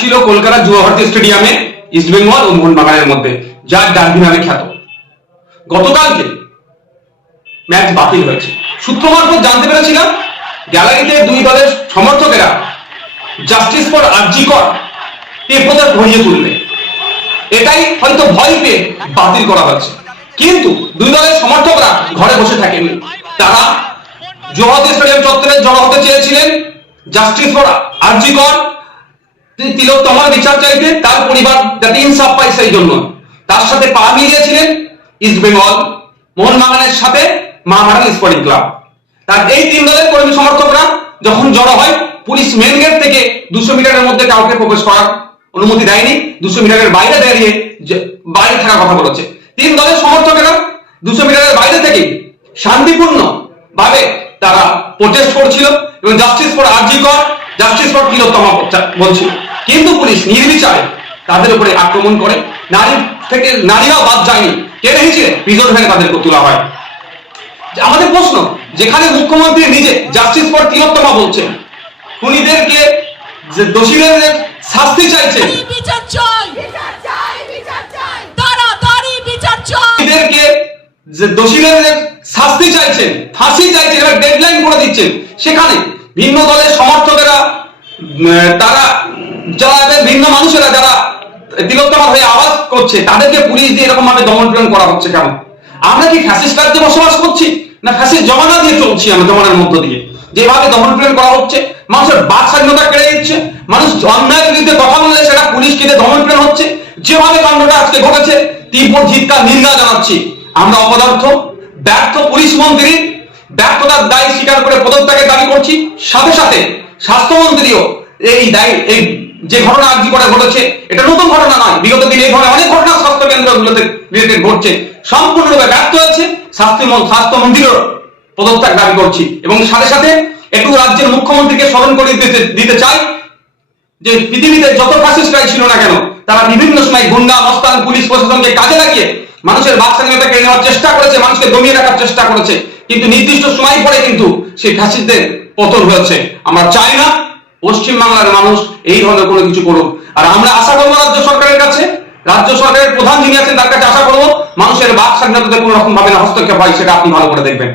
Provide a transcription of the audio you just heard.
ছিল কলকাতা যুব ভারতী স্টেডিয়ামে ইস্টবেঙ্গল ও মোহনবাগানের মধ্যে যার ডার্বি নামে খ্যাত। গতকালকে ম্যাচ বাতিল হয়েছে। সূত্র মারফত জানতে পেরেছিলাম, গ্যালারিতে দুই দলের সমর্থকেরা জাস্টিস ফর আরজিকর টেপোদের ভরিয়ে তুলবে এটাই হয়তো ভয় পেয়ে বাতিল করা হচ্ছে। কিন্তু দুই দলের সমর্থকরা ঘরে বসে থাকেননি তারা জোহাদ স্টেডিয়াম চত্বরে জড়ো হতে চেয়েছিলেন জাস্টিস ফর আরজিকর তিলোত্তমার বিচার তার পরিবার যাতে ইনসাফ পায় সেই জন্য। তার সাথে পা মিলিয়েছিলেন ইস্ট বেঙ্গল সাথে মহামারান স্পোর্টিং ক্লাব তার এই তিন দলের কর্মী সমর্থকরা যখন জড়ো হয়, পুলিশ মেন গেট থেকে দুশো মিটারের মধ্যে কাউকে প্রবেশ করার অনুমতি দেয়নি। দুশো মিটারের বাইরে দাঁড়িয়ে বাইরে থাকার কথা বলেছে তিন দলের সমর্থকেরা দুশো মিটারের বাইরে থেকে শান্তিপূর্ণ ভাবে তারা প্রোটেস্ট করছিল এবং justice for RG Kar justice for Tilottama বলছিল। কিন্তু পুলিশ নির্বিচারে তাদের উপরে আক্রমণ করে। নারী থেকে নারীরাও বাদ যায়নি। টেনে হিঁচড়ে প্রিজন ভ্যানে তাদেরকে তোলা হয়। আমাদের প্রশ্ন যেখানে মুখ্যমন্ত্রী নিজে জাস্টিস ফর তিলোত্তমা বলছেন খুনিদেরকে যে দোষীদের শাস্তি চাইছেন বিচার চাই বিচার চাই। বিচার চাই তাড়াতাড়ি বিচার চাই। এদেরকে যে দোষীদের শাস্তি চাইছেন ফাঁসি চাইছেন এবার ডেডলাইন করে দিচ্ছেন। সেখানে ভিন্ন দলের সমর্থকেরা তারা যারা ভিন্ন মানুষেরা যারা তিলোত্তমার হয়ে আওয়াজ করছে, তাদেরকে পুলিশ দিয়ে এরকম ভাবে দমন পীড়ন করা হচ্ছে কেন? আমরা কি ফ্যাসিস্ট রাজ্যে বসবাস করছি? না ফ্যাসিস্ট জমানা দিয়ে চলছি আমরা জমানার মধ্য দিয়ে? যেভাবে দমন পীড়ন করা হচ্ছে, মানুষের বাক স্বাধীনতা কেড়ে দিচ্ছে মানুষ অন্যায়ের বিরুদ্ধে কথা বললে সেটা পুলিশ কেটে দমন পীড়ন হচ্ছে। যেভাবে কাণ্ডটা আজকে ঘটেছে, তীব্র ধিক্কার, নিন্দা জানাচ্ছি। আমরা অপদার্থ, ব্যর্থ পুলিশ মন্ত্রী, ব্যর্থতার দায় স্বীকার করে পদত্যাগের দাবি করছি। সাথে সাথে স্বাস্থ্যমন্ত্রীও এই দায়, এই যে ঘটনা আজকে করে ঘটেছে, এটা নতুন ঘটনা নয়। বিগত দিনে এই ধরনের অনেক ঘটনা স্বাস্থ্য কেন্দ্রগুলোতে রিলেটেড ঘটছে। সম্পূর্ণরূপে ব্যর্থ হয়েছে স্বাস্থ্য স্বাস্থ্যমন্ত্রীরও পদত্যাগ দাবি করছি। এবং সাথে সাথে একটু রাজ্যের মুখ্যমন্ত্রীকে স্মরণ করে দিতে দিতে চাই যে পৃথিবীতে যত ফ্যাসিস্টরাই ছিল না কেন, তারা বিভিন্ন সময় গুন্ডা, মস্তান, পুলিশ প্রশাসনকে কাজে লাগিয়ে মানুষের বাক স্বাধীনতা কেড়ে নেওয়ার চেষ্টা করেছে, মানুষকে দমিয়ে রাখার চেষ্টা করেছে। কিন্তু নির্দিষ্ট সময় পরে কিন্তু সেই ফ্যাসিস্টদের পতন হয়েছে। আমরা চাই না পশ্চিম বাংলার মানুষ এই ধরনের কোনো কিছু করুক। আর আমরা আশা করব রাজ্য সরকারের কাছে, রাজ্য সরকারের প্রধান যিনি আছেন তার কাছে আশা করব মানুষের বাক স্বাধীনতাতে কোনো রকম ভাবে হস্তক্ষেপ হয়, সেটা আপনি ভালো করে দেখবেন।